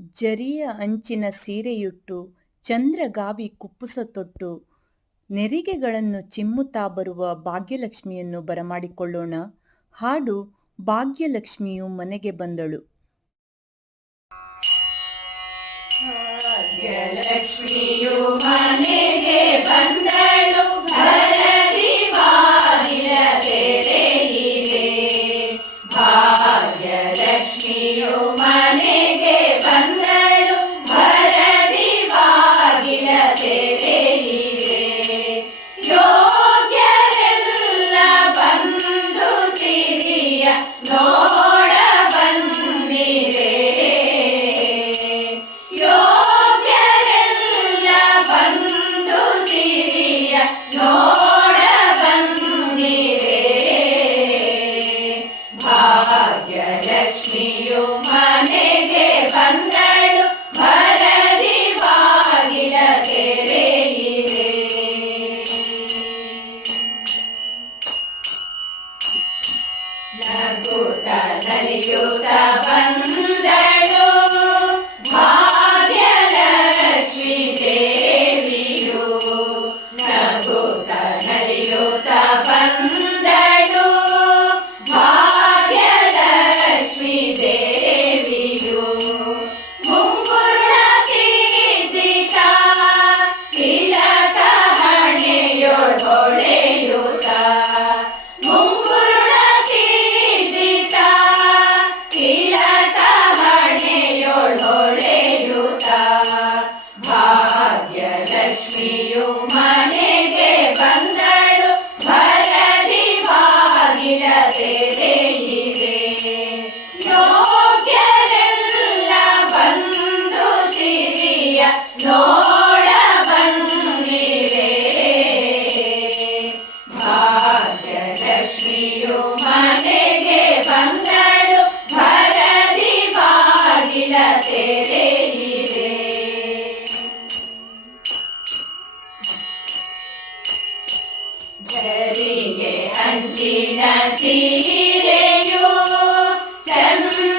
ಜರಿಯ ಅಂಚಿನ ಸೀರೆಯುಟ್ಟು ಚಂದ್ರಗಾವಿ ಕುಪ್ಪುಸ ತೊಟ್ಟು ನೆರಿಗೆಗಳನ್ನು ಚಿಮ್ಮುತ್ತಾ ಬರುವ ಭಾಗ್ಯಲಕ್ಷ್ಮಿಯನ್ನು ಬರಮಾಡಿಕೊಳ್ಳೋಣ. ಹಾಡು ಭಾಗ್ಯಲಕ್ಷ್ಮಿಯು ಮನೆಗೆ ಬಂದಳು. ಭಾಗ್ಯಲಕ್ಷ್ಮಿಯು ಮನೆಗೆ ಬಂದ Oh. బంధనియుత బంధ ಝರಿಗೆ ಅಂಚಿನ ಸೀರೆಯೋ ಚಂದ್ರಭಾವಿ